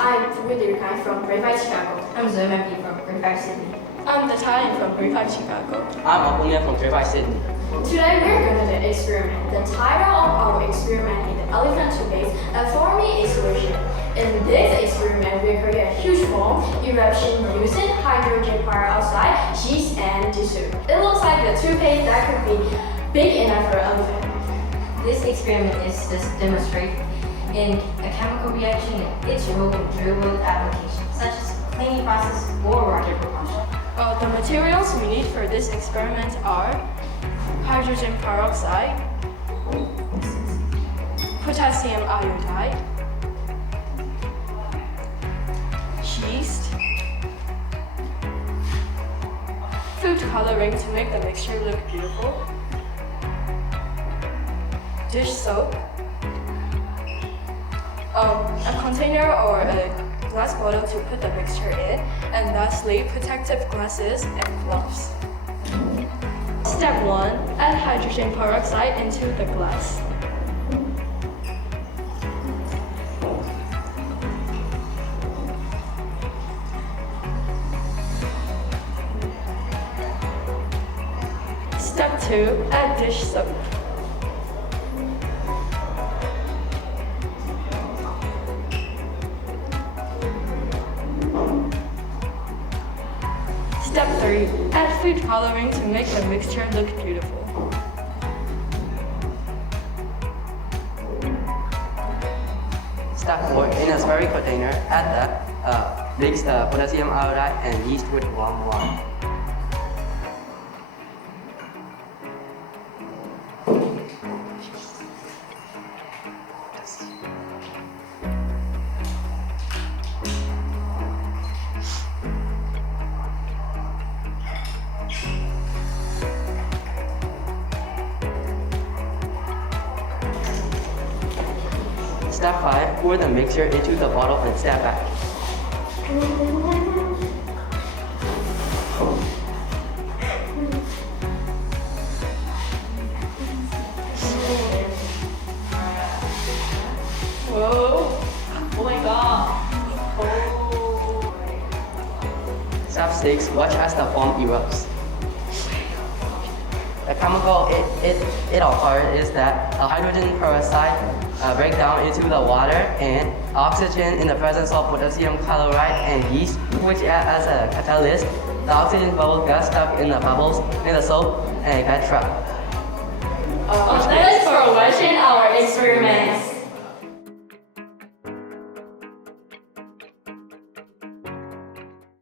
I'm Rudirkai from Grade 5 Chicago. I'm Zoe from Grade 5 Sydney. I'm Natalia from Grade 5 Chicago. I'm Apunia from Grade 5 Sydney. Today we're going to experiment. The title of our experiment is the elephant toothpaste, a forming a solution. In this experiment, we create a huge foam eruption using hydrogen peroxide, cheese, and dissolve. It looks like the toothpaste that could be big enough for an elephant. This experiment is just demonstrate in a chemical reaction and its role in real-world applications, such as cleaning process or rocket propulsion. The materials we need for this experiment are hydrogen peroxide, potassium iodide, yeast, food coloring to make the mixture look beautiful, dish soap, a container or a glass bottle to put the mixture in, and lastly, protective glasses and gloves. Step 1. Add hydrogen peroxide into the glass. Step 2. Add dish soap. Step 3. Add food coloring to make the mixture look beautiful. Step 4. In a spherical container, mix the potassium iodide and yeast with warm water. Step 5. Pour the mixture into the bottle and step back. Whoa! Oh my god! Oh! Step 6. Watch as the foam erupts. The chemical it occurs is that a hydrogen peroxide break down into the water and oxygen in the presence of potassium chloride and yeast, which act as a catalyst. The oxygen bubble gets stuck in the bubbles in the soap and get trapped. Thanks for watching our experiment.